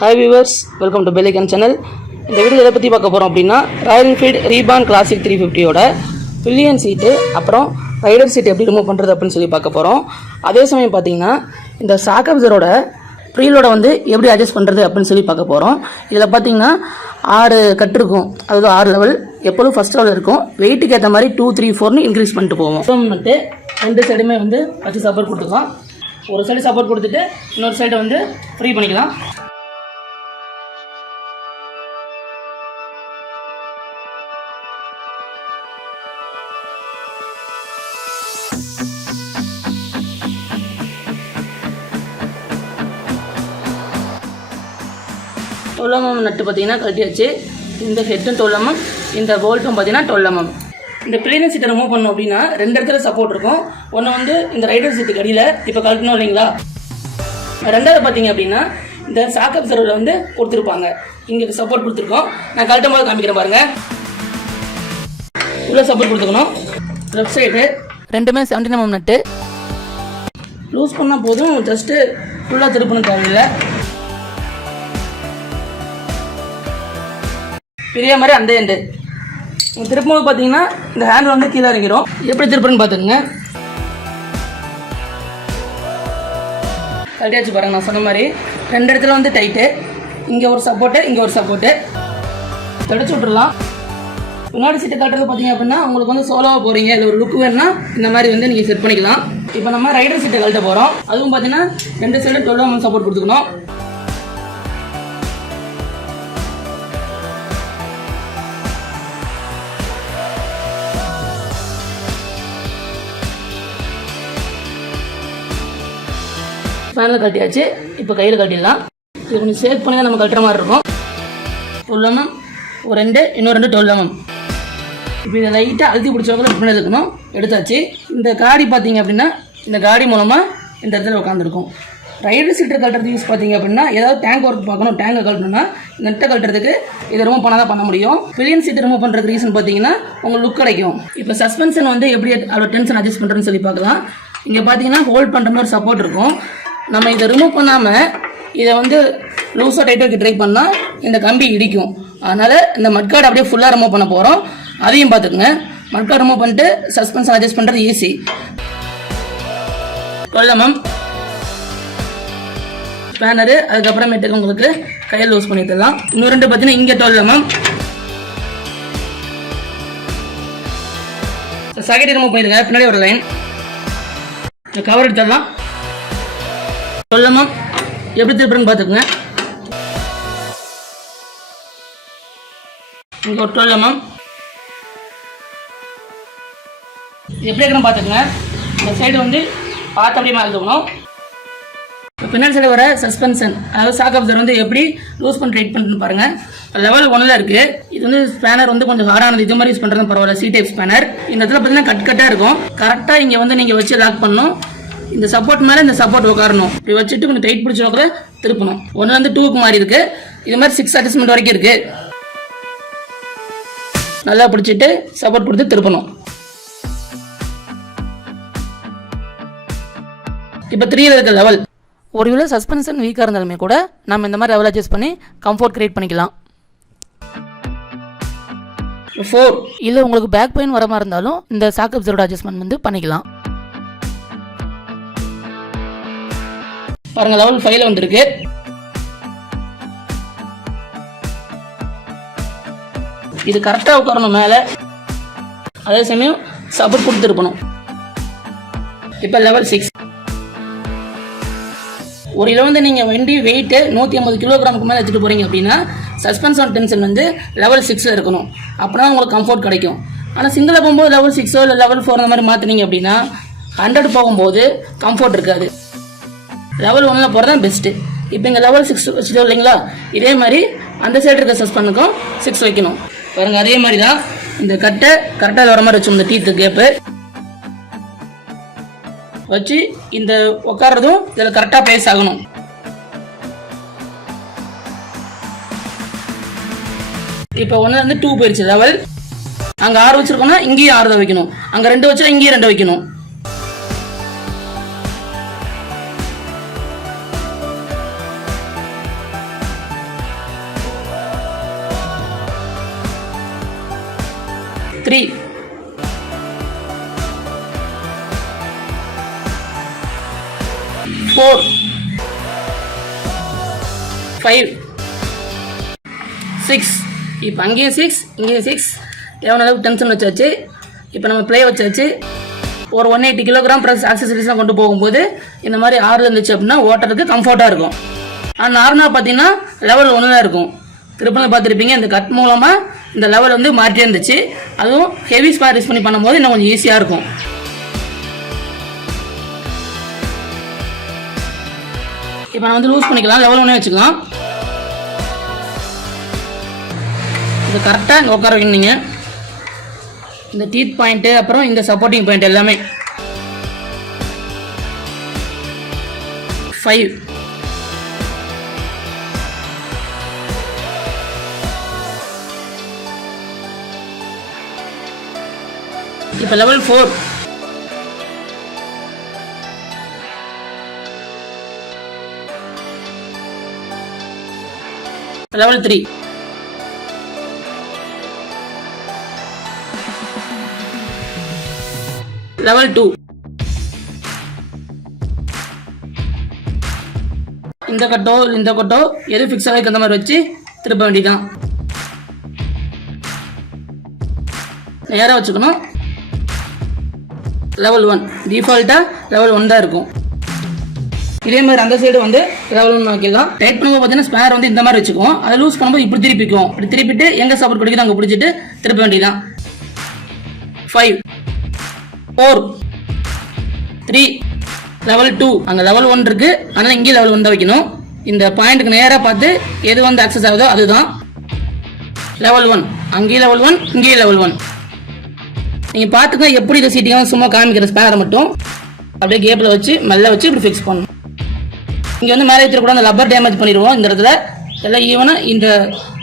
Hi viewers, welcome to பெல்லைக்கன் channel. இந்த video எதை பற்றி பார்க்க போகிறோம் அப்படின்னா, ராயல் என்ஃபீல்டு ரீபார்ன் கிளாசிக் 350யோட பில்லியன் சீட்டு அப்புறம் ரைடர் சீட்டு எப்படி ரிமூவ் பண்ணுறது அப்படின்னு சொல்லி பார்க்க போகிறோம். அதே சமயம் பார்த்தீங்கன்னா இந்த ஷாக் அப்சரோட ப்ரீலோட எப்படி அட்ஜஸ்ட் பண்ணுறது அப்படின்னு சொல்லி பார்க்க போகிறோம். இதில் பார்த்தீங்கன்னா 6 கட்டு இருக்கும், அதாவது 6 லெவல் எப்போதும் ஃபஸ்ட் லெவல் இருக்கும். வெயிட்டுக்கு ஏற்ற மாதிரி 2, 3, 4னு இன்க்ரீஸ் பண்ணிட்டு போவோம். நட்டு 2 சைடுமே வச்சு சப்போர்ட் கொடுத்துக்கலாம். ஒரு சைடு சப்போர்ட் கொடுத்துட்டு இன்னொரு சைடை ஃப்ரீ பண்ணிக்கலாம். தொல்லமம் நட்டு பார்த்தீங்கன்னா கட்டியாச்சு. இந்த ஹெட்டும் தொல்லமம், இந்த போல்ட்டும் பார்த்தீங்கன்னா தொல்லமம். இந்த பிளேனர் சீட்டை ரிமூவ் பண்ணோம் அப்படின்னா 2 இடத்துல சப்போர்ட் இருக்கும். ஒன்று இந்த ரைடர் சீட்டுக்கு அடியில் இப்போ கழட்டணும் இல்லைங்களா. ரெண்டாவது பார்த்தீங்க அப்படின்னா இந்த ஷாக் அப்சர்வில் கொடுத்துருப்பாங்க, இங்கே சப்போர்ட் கொடுத்துருக்கோம். நான் கழட்டும் போது காமிக்கிறேன் பாருங்க. உள்ள சப்போர்ட் கொடுத்துக்கணும். லெஃப்ட் சைடு ரெண்டுமே 17 mm நட்டு. லூஸ் பண்ணால் போதும், ஜஸ்ட்டு ஃபுல்லாக திருப்பணும் தேவையில்லை. பெரிய மாதிரி அந்த எண்டு திருப்பும்போது பார்த்தீங்கன்னா இந்த ஹேண்டில் கீழே இறங்கிடும். எப்படி திருப்புன்னு பார்த்துக்குங்க. கட்டியாச்சு பாருங்க. நான் சொன்ன மாதிரி 2 இடத்துல டைட்டு, இங்கே ஒரு சப்போர்ட்டு, இங்கே ஒரு சப்போர்ட்டு தொடச்சி விட்டுடலாம். முன்னாடி சீட்டை கட்டுறது பார்த்தீங்க அப்படின்னா உங்களுக்கு சோலோவாக போகிறீங்க, இல்லை ஒரு லுக் வேணுன்னா இந்த மாதிரி நீங்கள் செட் பண்ணிக்கலாம். இப்போ நம்ம ரைடர் சீட்டை கழட்ட போகிறோம். அதுவும் பார்த்தீங்கன்னா 2 சைடு 12 mm சப்போர்ட் கொடுத்துக்கணும். ஃபேனில் கட்டியாச்சு. இப்போ கையில் கட்டிடலாம். இது கொஞ்சம் சேவ் பண்ணி தான் நம்ம கட்டுற மாதிரி இருக்கும். 12 mm, ஒரு 2, இன்னொரு 2 12 mm. இப்போ இதை லைட்டாக அழுத்தி பிடிச்சவங்க இப்படி எடுக்கணும். எடுத்தாச்சு. இந்த காடி பார்த்தீங்க அப்படின்னா இந்த காடி மூலமாக இந்த இடத்துல உட்காந்துருக்கும். ரைடர் சீட்டை கட்டுறது யூஸ் பார்த்தீங்க அப்படின்னா ஏதாவது டேங்க் ஒர்க் பார்க்கணும், டேங்கை கட்டணும்னா இந்த நெட்டை கட்டுறதுக்கு இதை ரிமூவ் பண்ணால் தான் பண்ண முடியும். பில்லியன் சீட்டை ரிமூவ் பண்ணுறதுக்கு ரீசன் பார்த்தீங்கன்னா உங்களுக்கு லுக் கிடைக்கும். இப்போ சஸ்பென்ஷன் எப்படி அதோட டென்ஷன் அட்ஜஸ்ட் பண்ணுறதுன்னு சொல்லி பார்க்கலாம். இங்கே பார்த்தீங்கன்னா ஹோல்ட் பண்ணுற ஒரு சப்போர்ட் இருக்கும். நம்ம இதை ரிமூவ் பண்ணாமல் இதை லூஸாக டைட்டாக வைக்க ட்ரை பண்ணால் இந்த கம்பி இடிக்கும். அதனால் இந்த மட்கார்டு அப்படியே ஃபுல்லாக ரிமூவ் பண்ண போகிறோம். அதையும் பார்த்துக்குங்க. மட்கார்டு ரிமூவ் பண்ணிட்டு சஸ்பென்ஷன் அட்ஜஸ்ட் பண்ணுறது ஈஸி. 12 mm ஸ்பேனரு, அதுக்கப்புறமேட்டுக்கு உங்களுக்கு கையில் லூஸ் பண்ணி தரலாம். இன்னும் 2 பார்த்தீங்கன்னா இங்கே 12 mm சாக்கெட் ரிமூவ் பண்ணிடுங்க. பின்னாடி ஒரு லைன் கவர் எடுத்துடலாம். 12 mm எப்படி திருப்புறன்னு பார்த்துக்குங்க. இங்கே ஒரு 12 mm எப்படி இருக்குன்னு பார்த்துக்குங்க. இந்த சைடு பார்த்து அப்படியே மாற்றிக்கணும். பின்னாடி சைடு வர சஸ்பென்ஷன், அதாவது ஷாக் அப்சர் எப்படி லூஸ் பண்ணி டைட் பண்ணுன்னு பாருங்கள். லெவல் 1ல் இருக்குது. இது ஸ்பேனர் கொஞ்சம் ஹார்டானது. இது மாதிரி யூஸ் பண்ணுறது பரவாயில்ல. C type spanner. இந்த இடத்துல பார்த்தீங்கன்னா கட்டாக இருக்கும். கரெக்டாக இங்கே நீங்கள் வச்சு லாக் பண்ணணும். இந்த சப்போர்ட் மேலே இந்த சப்போர்ட் உட்காரணும். இப்படி வச்சுட்டு கொஞ்சம் டைட் பிடிச்ச கூட திருப்பணும். 1லேருந்து 2க்கு மாறி இருக்கு. இது மாதிரி 6 அட்ஜஸ்ட்மெண்ட் வரைக்கும் இருக்கு. நல்லா பிடிச்சிட்டு சப்போர்ட் கொடுத்து திருப்பணும். இப்போ 3ல் இருக்க லெவல் ஒருவேளை சஸ்பென்ஷன் வீக்காக இருந்தாலுமே கூட நம்ம இந்த மாதிரி லெவல் அட்ஜஸ்ட் பண்ணி கம்ஃபர்ட் கிரியேட் பண்ணிக்கலாம். 4 இல்லை உங்களுக்கு பேக் பெயின் வர மாதிரி இருந்தாலும் இந்த ஷாக் அப்சரோட அட்ஜஸ்ட்மெண்ட் பண்ணிக்கலாம். பாருங்க, லெவல் 5ல வந்திருக்கு. இது கரெக்டாக உட்காரணும் மேலே. அதே சமயம் சப்போர்ட் கொடுத்துருக்கணும். இப்போ லெவல் 6. ஒரு இதில் நீங்கள் வண்டி வெயிட்டு 150 kg மேலே எடுத்துகிட்டு போகிறீங்க அப்படின்னா சஸ்பென்ஷன் டென்ஷன் லெவல் 6ல் இருக்கணும். அப்படின்னா உங்களுக்கு கம்ஃபர்ட் கிடைக்கும். ஆனால் சிங்கிளாக போகும்போது லெவல் 6ஓ இல்லை லெவல் 4 அந்த மாதிரி மாற்றினீங்க அப்படின்னா 100 போகும்போது கம்ஃபர்ட் இருக்காது. லெவல் 1ல் போகிறது தான் பெஸ்ட்டு. இப்போ இங்கே லெவல் 6 வச்சுட்டோம் இல்லைங்களா. இதே மாதிரி அந்த சைடு இருக்க சஸ்பென்னுக்கும் 6 வைக்கணும். பாருங்கள், அதே மாதிரி தான் இந்த கட்டை கரெக்டாக வர மாதிரி வச்சோம். இந்த டீத்து கேப்பு வச்சு இந்த உட்காரதும் இதில் கரெக்டாக பிளேஸ் ஆகணும். இப்போ 1லேருந்து 2 போயிடுச்சு லெவல். அங்கே 6 வச்சுருக்கோம்னா இங்கேயும் 6 தான் வைக்கணும். அங்கே 2 வச்சா இங்கேயும் 2 வைக்கணும். 3, 4, 5, 6. இப்போ அங்கேயும் 6, இங்கேயும் 6. தேவையான அளவுக்கு டென்ஷன் வச்சாச்சு. இப்போ நம்ம ப்ளே வச்சாச்சு. ஒரு 180 கிலோகிராம் ப்ளஸ் ஆக்சசரிஸ்லாம் கொண்டு போகும்போது இந்த மாதிரி 6 இருந்துச்சு அப்படின்னா ஓட்டுறதுக்கு கம்ஃபர்ட்டாக இருக்கும். ஆனால் நார்மலாக பார்த்தீங்கன்னா லெவல் 1 தான் இருக்கும். திருப்பி பார்த்துருப்பீங்க, இந்த கட் மூலமாக இந்த லெவல் வந்து மாற்றியே இருந்துச்சு. அதுவும் ஹெவி ஸ்பேர் யூஸ் பண்ணி பண்ணும்போது இன்னும் கொஞ்சம் ஈஸியாக இருக்கும். இப்போ நான் வந்து லூஸ் பண்ணிக்கலாம், லெவல் 1 வச்சுக்கலாம். இது கரெக்டாக இங்கே உட்கார வைக்கணும். நீங்கள் இந்த டீத் பாயிண்ட்டு அப்புறம் இந்த சப்போர்ட்டிங் பாயிண்ட் எல்லாமே 5. இப்போ லெவல் 4. லெவல் 3. லெவல் 2. இந்த கட்டோ எது ஃபிக்ஸ் ஆகிருக்கு அந்த மாதிரி வச்சு திருப்ப வேண்டியதான். நேராக வச்சுக்கணும். லெவல் 1 டிஃபால்ட்டாக லெவல் 1 தான் இருக்கும். இதே மாதிரி அந்த சைடு வந்து லெவல் 1 வைக்கலாம். டைட் பண்ணும்போது பார்த்தீங்கன்னா ஸ்பேர் வந்து இந்த மாதிரி வச்சுக்குவோம். அதை லூஸ் பண்ணும்போது இப்படி திருப்பிக்கும். இப்படி திருப்பிட்டு எங்கே சப்போர்ட் கிடைக்குதோ அங்கே பிடிச்சிட்டு திருப்ப வேண்டியதான். 5, 4, 3, லெவல் 2. அங்கே லெவல் 1 இருக்கு, ஆனால் இங்கேயும் லெவல் 1 தான் வைக்கணும். இந்த பாயிண்ட்டுக்கு நேராக பார்த்து எது வந்து ஆக்சஸ் ஆகுதோ அதுதான் லெவல் 1. அங்கேயும் லெவல் 1, இங்கேயும் லெவல் 1. நீங்கள் பார்த்துக்க எப்படி இந்த சீட்டிங்காக சும்மா காமிக்கிற ஸ்பேரை மட்டும் அப்படியே கேப்பில் வச்சு மெல்ல வச்சு இப்படி ஃபிக்ஸ் பண்ணணும். இங்கே வந்து மேலே வச்சுக்கூட அந்த லப்பர் டேமேஜ் பண்ணிடுவோம். இந்த இடத்துல எல்லாம் ஈவனாக இந்த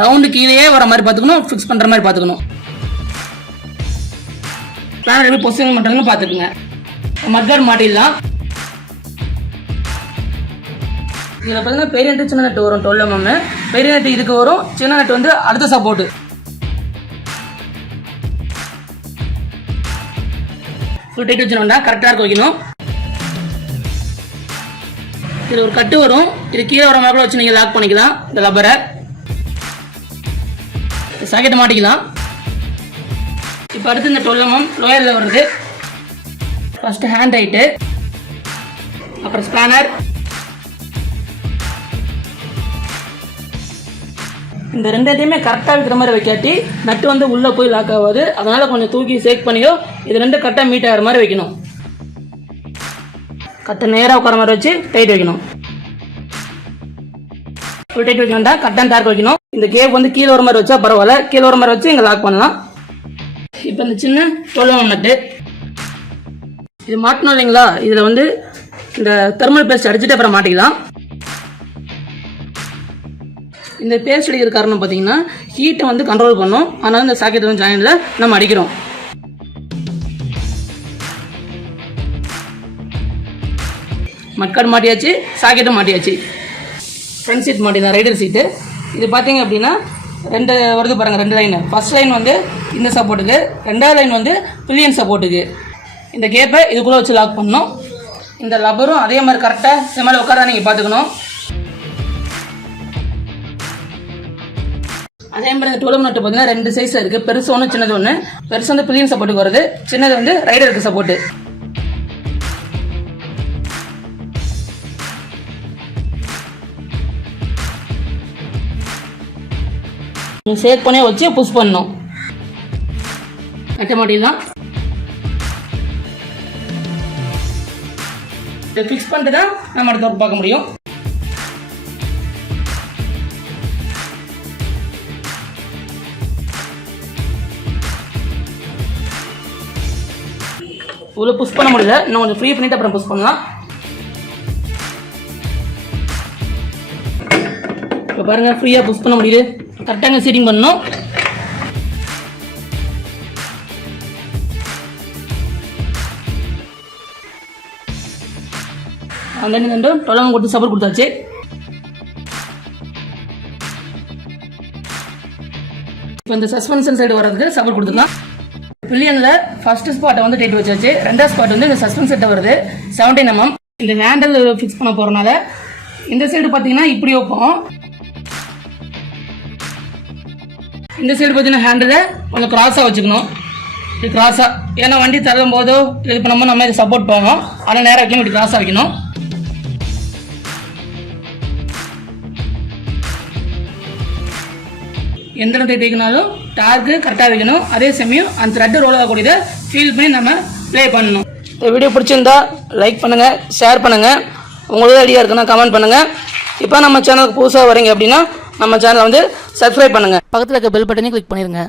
ரவுண்டு கீழே வர மாதிரி பார்த்துக்கணும், ஃபிக்ஸ் பண்ணுற மாதிரி பார்த்துக்கணும். பிளான் எப்படி பொசிஷன் பண்ணுறதுன்னு பார்த்துக்குங்க. மட்கார்டு மாட்டிடலாம். இதில் பார்த்தீங்கன்னா பெரிய நட்டு சின்ன நட்டு வரும். 12 mm பெரிய நட்டு இதுக்கு வரும், சின்ன நட்டு வந்து அடுத்த சப்போர்ட்டு. ஃபுல் டைட் வச்சுனோம்னா கரெக்டாக இருக்க வைக்கணும். இது ஒரு கட்டு வரும், இது கீழே வர மாதிரி வச்சு நீங்கள் லாக் பண்ணிக்கலாம். இந்த லப்பரை சாக்கெட்டை மாட்டிக்கலாம். இப்போ அடுத்து இந்த 12 mm லோயரில் வருது. ஃபஸ்ட்டு ஹேண்ட் ரைட்டு, அப்புறம் ஸ்பேனர். இந்த ரெண்டையுமே கரெக்டாக இருக்கிற மாதிரி வைக்காட்டி நட்டு வந்து உள்ளே போய் லாக் ஆகாது. அதனால் கொஞ்சம் தூக்கி சேக் பண்ணியோ இது ரெண்டும் கரெக்டாக மீட் ஆகிற மாதிரி வைக்கணும். கட்டை நேராக உட்கார மாதிரி வச்சு டைட் வைக்கணும். ஃபுல் டைட் வைக்க வேண்டாம், கட்டான் டார்க் வைக்கணும். இந்த கேப் வந்து கீழே வர மாதிரி வச்சா பரவாயில்ல, கீழே வர மாதிரி வச்சு இங்கே லாக் பண்ணலாம். இப்போ இந்த சின்ன 12 mm நட்டு இது மாட்டணும் இல்லைங்களா, இதில் வந்து இந்த தெர்மல் பேஸ்ட் அடிச்சுட்டு அப்புறம் மாட்டிக்கலாம். இந்த பேஸ்ட் அடிக்கிற காரணம் பார்த்தீங்கன்னா ஹீட்டை வந்து கண்ட்ரோல் பண்ணும். அதனால இந்த சாக்கெட் வந்து ஜாயினில் நம்ம அடிக்கிறோம். மட்கார்டு மாட்டியாச்சு, சாக்கெட்டும் மாட்டியாச்சு. ஃப்ரண்ட் சீட் மாட்டினா ரைடர் சீட்டு. இது பார்த்தீங்க அப்படின்னா 2 வருது பாருங்கள், 2 லைன். ஃபர்ஸ்ட் லைன் வந்து இந்த சப்போர்ட்டுக்கு, 2வது லைன் வந்து பில்லியன் சப்போர்ட்டுக்கு. இந்த கேப்பை இதுக்குள்ளே வச்சு லாக் பண்ணணும். இந்த லப்பரும் அதே மாதிரி கரெக்டாக இந்த மாதிரி உட்கார நீங்கள் பார்த்துக்கணும். அதே மாதிரி இந்த 12 mm நட்டு பார்த்தீங்கன்னா 2 சைஸ் இருக்குது. பெருசு ஒன்று, சின்னது ஒன்று. பெருசு வந்து பில்லியன் சப்போர்ட்டுக்கு வருது, சின்னது வந்து ரைடருக்கு சப்போர்ட்டு. சேக் பண்ணி வச்சு புஷ் பண்ணணும். நட்ட மாட்டிலாம் இதை ஃபிக்ஸ் பண்ணிட்டு தான் நம்ம அடுத்த ஒர்க் பார்க்க முடியும். இவ்வளோ புஷ் பண்ண முடியல, இன்னும் கொஞ்சம் ஃப்ரீ பண்ணிட்டு அப்புறம் புஷ் பண்ணலாம். இப்போ பாருங்கள், ஃப்ரீயாக புஷ் பண்ண முடியுது. கரெக்டாக சீட்டிங் பண்ணணும். அந்த 12 mm கொடுத்து சப்போர்ட் கொடுத்தாச்சு. இப்போ இந்த சஸ்பென்ஷன் சைடு வர்றதுக்கு சப்போர்ட் கொடுத்துக்கலாம். பில்லியனில் ஃபஸ்ட்டு ஸ்பாட்டை வந்து டைட் வச்சாச்சு. ரெண்டாவது ஸ்பாட் வந்து இந்த சஸ்பென்ஸ் செட்டை வருது 17 mm. இந்த ஹேண்டில் ஃபிக்ஸ் பண்ண போகிறனால இந்த சைடு பார்த்தீங்கன்னா இப்படி வைப்போம். இந்த சைடு பார்த்தீங்கன்னா ஹேண்டில் கொஞ்சம் கிராஸாக வச்சுக்கணும். இது கிராஸாக, ஏன்னா வண்டி தள்ளும் போதோ இது பண்ணாமல் நம்ம இதை சப்போர்ட் போகணும். ஆனால் நேராக வைக்கணும், இப்படி கிராஸாக வைக்கணும். எந்த இடத்துல தைக்கினாலும் டார்க்கு கரெக்டாக வைக்கணும். அதே சமயம் அந்த த்ரெட்டு ரோல் ஆகக்கூடியதை ஃபீல் பண்ணி நம்ம ப்ளே பண்ணணும். இந்த வீடியோ பிடிச்சிருந்தா லைக் பண்ணுங்கள், ஷேர் பண்ணுங்கள். உங்களுக்கு ஐடியா இருக்குன்னா கமெண்ட் பண்ணுங்கள். இப்போ நம்ம சேனலுக்கு புதுசாக வரீங்க அப்படின்னா நம்ம சேனலை வந்து சப்ஸ்கிரைப் பண்ணுங்கள். பக்கத்தில் இருக்க பெல் பட்டனையும் கிளிக் பண்ணிடுங்க.